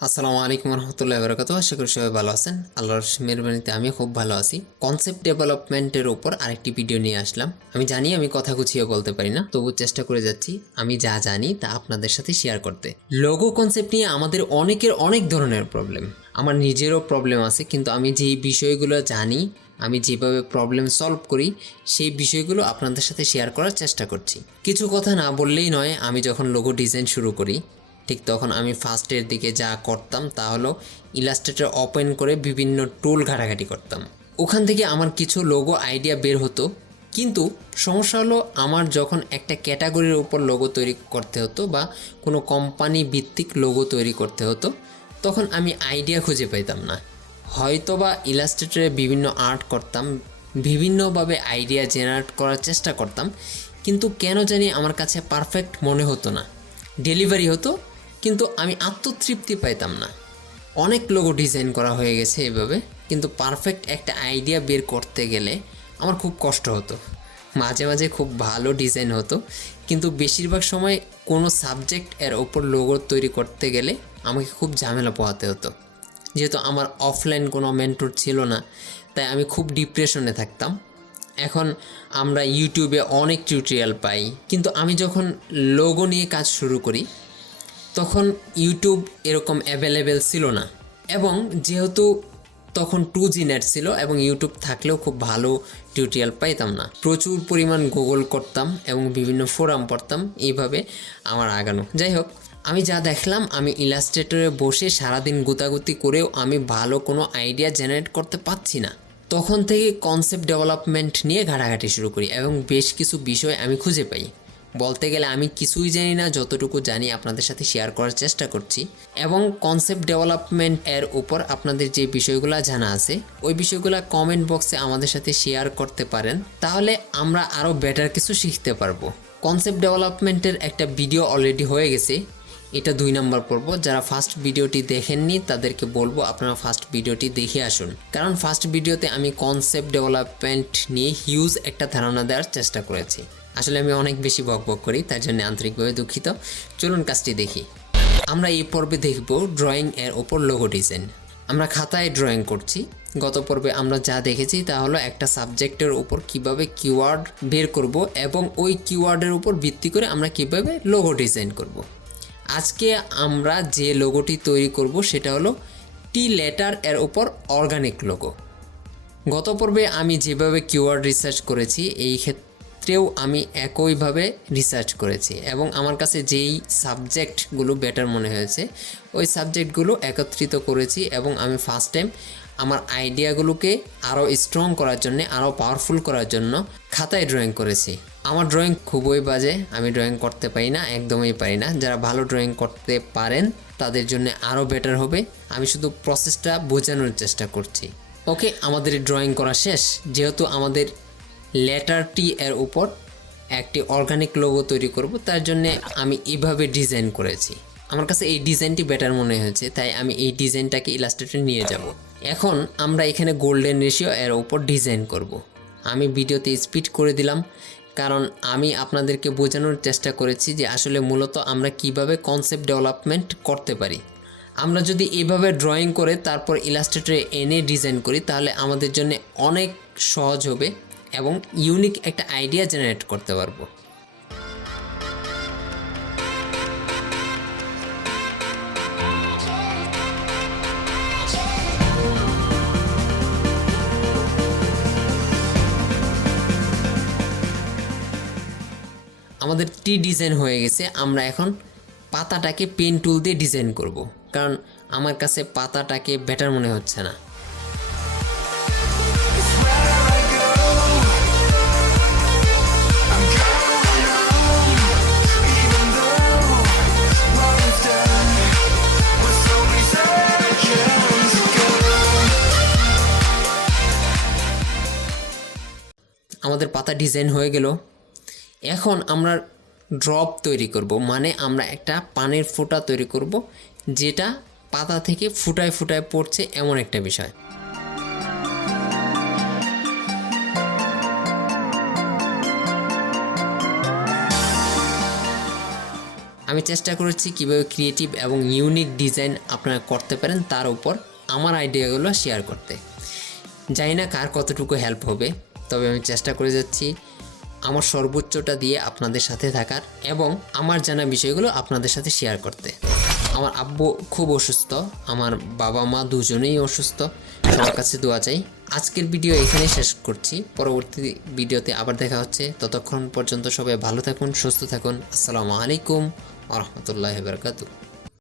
আসসালামু আলাইকুম রহমতুল্লাহি ওয়া বারাকাতুহু। আশা করি সবাই ভালো আছেন। আল্লাহর মেহেরবানিতে আমি খুব ভালো আছি। কনসেপ্ট ডেভেলপমেন্টের উপর আরেকটি ভিডিও নিয়ে আসলাম। আমি জানি আমি কথা গুছিয়ে বলতে পারি না, তবু চেষ্টা করে যাচ্ছি আমি যা জানি তা আপনাদের সাথে শেয়ার করতে। লোগো কনসেপ্ট নিয়ে আমাদের অনেকের অনেক ধরনের প্রবলেম। আমার নিজেরও প্রবলেম আছে, কিন্তু আমি যেই বিষয়গুলো জানি, আমি যেভাবে প্রবলেম সলভ করি, সেই বিষয়গুলো আপনাদের সাথে শেয়ার করার চেষ্টা করছি। কিছু কথা না বললেই নয়, আমি যখন লোগো ডিজাইন শুরু করি ঠিক তখন আমি ফার্স্টের দিকে যা করতাম তা হলো ইলাস্ট্রেটর ওপেন করে বিভিন্ন টুল ঘাটাঘাটি করতাম। ওখান থেকে আমার কিছু লোগো আইডিয়া বের হতো, কিন্তু সমস্যা হলো আমার যখন একটা ক্যাটাগরির উপর লোগো তৈরি করতে হতো বা কোনো কোম্পানি ভিত্তিক লোগো তৈরি করতে হতো, তখন আমি আইডিয়া খুঁজে পাইতাম না। হয়তো বা ইলাস্ট্রেটরে বিভিন্ন আর্ট করতাম, বিভিন্নভাবে আইডিয়া জেনারেট করার চেষ্টা করতাম, কিন্তু কেন জানি আমার কাছে পারফেক্ট মনে হতো না। ডেলিভারি হতো, কিন্তু আমি আত্মতৃপ্তি পাইতাম না। অনেক লোগো ডিজাইন করা হয়ে গেছে এভাবে, কিন্তু পারফেক্ট একটা আইডিয়া বের করতে গেলে আমার খুব কষ্ট হতো। মাঝে মাঝে খুব ভালো ডিজাইন হতো, কিন্তু বেশিরভাগ সময় কোনো সাবজেক্ট এর ওপর লোগো তৈরি করতে গেলে আমাকে খুব ঝামেলা পোহাতে হতো। যেহেতু আমার অফলাইন কোনো মেন্টর ছিল না, তাই আমি খুব ডিপ্রেশনে থাকতাম। এখন আমরা ইউটিউবে অনেক টিউটোরিয়াল পাই, কিন্তু আমি যখন লোগো নিয়ে কাজ শুরু করি তখন ইউটিউব এরকম অ্যাভেলেবেল ছিল না, এবং যেহেতু তখন 2G নেট ছিল এবং ইউটিউব থাকলেও খুব ভালো টিউটোরিয়াল পাইতাম না। প্রচুর পরিমাণ গুগল করতাম এবং বিভিন্ন ফোরাম পড়তাম, এইভাবে আমার আগানো। যাই হোক, আমি যা দেখলাম, আমি ইলাস্ট্রেটরে বসে সারাদিন গুতাগুতি করেও আমি ভালো কোনো আইডিয়া জেনারেট করতে পারছি না। তখন থেকে কনসেপ্ট ডেভেলপমেন্ট নিয়ে ঘাটাঘাটি শুরু করি এবং বেশ কিছু বিষয় আমি খুঁজে পাই। বলতে গেলে আমি কিছুই জানি না, যতটুকু জানি আপনাদের সাথে শেয়ার করার চেষ্টা করছি। এবং কনসেপ্ট ডেভেলপমেন্ট এর উপর আপনাদের যে বিষয়গুলো জানা আছে, ওই বিষয়গুলো কমেন্ট বক্সে আমাদের সাথে শেয়ার করতে পারেন, তাহলে আমরা আরও বেটার কিছু শিখতে পারবো। কনসেপ্ট ডেভেলপমেন্টের একটা ভিডিও অলরেডি হয়ে গেছে, এটা 2 নম্বর পর্ব। যারা ফার্স্ট ভিডিওটি দেখেননি তাদেরকে বলবো আপনারা ফার্স্ট ভিডিওটি দেখে আসুন, কারণ ফার্স্ট ভিডিওতে আমি কনসেপ্ট ডেভেলপমেন্ট নিয়ে হিউজ একটা ধারণা দেওয়ার চেষ্টা করেছি। আসলে আমি অনেক বেশি বকবক করি, তার জন্য আন্তরিকভাবে দুঃখিত। চলুন কাজটি দেখি। আমরা এই পর্বে দেখব ড্রয়িং এর ওপর লোগো ডিজাইন। আমরা খাতায় ড্রয়িং করছি। গত পর্বে আমরা যা দেখেছি তা হলো একটা সাবজেক্টের উপর কিভাবে কিওয়ার্ড বের করব এবং ওই কিওয়ার্ডের উপর ভিত্তি করে আমরা কিভাবে লোগো ডিজাইন করব। আজকে আমরা যে লোগোটি তৈরি করব সেটা হলো টি লেটার এর উপর অর্গানিক লোগো। গত পর্বে আমি যেভাবে কিওয়ার্ড রিসার্চ করেছি, এই ক্ষেত্রেও আমি একইভাবে রিসার্চ করেছি এবং আমার কাছে যেই সাবজেক্টগুলো বেটার মনে হয়েছে ওই সাবজেক্টগুলো একত্রিত করেছি, এবং আমি ফার্স্ট টাইম আমার আইডিয়াগুলোকে আরও স্ট্রং করার জন্য, আরও পাওয়ারফুল করার জন্য খাতায় ড্রয়িং করেছি। আমার ড্রয়িং খুবই বাজে, আমি ড্রয়িং করতে পারি না, একদমই পারি না। যারা ভালো ড্রয়িং করতে পারেন তাদের জন্য আরও বেটার হবে। আমি শুধু প্রসেসটা বোঝানোর চেষ্টা করছি। ওকে, আমাদের ড্রয়িং করা শেষ। যেহেতু আমাদের লেটার টি এর উপর একটি অর্গানিক লোগো তৈরি করব, তার জন্য আমি এইভাবে ডিজাইন করেছি। আমার কাছে এই ডিজাইনটি বেটার মনে হয়েছে, তাই আমি এই ডিজাইনটাকে ইলাস্ট্রেটরে নিয়ে যাব। এখন আমরা এখানে গোল্ডেন রেশিও এর উপর ডিজাইন করব। আমি ভিডিওতে স্পিড করে দিলাম, কারণ আমি আপনাদেরকে বোঝানোর চেষ্টা করেছি যে আসলে মূলত আমরা কিভাবে কনসেপ্ট ডেভেলপমেন্ট করতে পারি। আমরা যদি এইভাবে ড্রয়িং করে তারপর ইলাস্ট্রেটরে এনে ডিজাইন করি, তাহলে আমাদের জন্য অনেক সহজ হবে এবং ইউনিক একটা আইডিয়া জেনারেট করতে পারবো। আমাদের টি ডিজাইন হয়ে গেছে। আমরা এখন পাতাটাকে পেন টুল দিয়ে ডিজাইন করব, কারণ আমার কাছে পাতাটাকে বেটার মনে হচ্ছে না। আমাদের পাতা ডিজাইন হয়ে গেল। এখন আমরা ড্রপ তৈরি করব, মানে আমরা একটা পানির ফোঁটা তৈরি করব, যেটা পাতা থেকে ফুটায় ফুটায় পড়ছে এমন একটা বিষয়। আমি চেষ্টা করেছি কীভাবে ক্রিয়েটিভ এবং ইউনিক ডিজাইন আপনারা করতে পারেন তার উপর আমার আইডিয়াগুলো শেয়ার করতে। জানি না কার কতটুকু হেল্প হবে, তবে আমি চেষ্টা করে যাচ্ছি আমার সর্বোচ্চটা দিয়ে আপনাদের সাথে থাকার এবং আমার জানা বিষয়গুলো আপনাদের সাথে শেয়ার করতে। আমার আব্বু খুব অসুস্থ, আমার বাবা মা দুজনেই অসুস্থ, সবার কাছে দোয়া চাই। আজকের ভিডিও এখানেই শেষ করছি, পরবর্তী ভিডিওতে আবার দেখা হচ্ছে। ততক্ষণ পর্যন্ত সবাই ভালো থাকুন, সুস্থ থাকুন। আসসালামু আলাইকুম ওয়া রাহমাতুল্লাহি ওয়া বারাকাতুহু।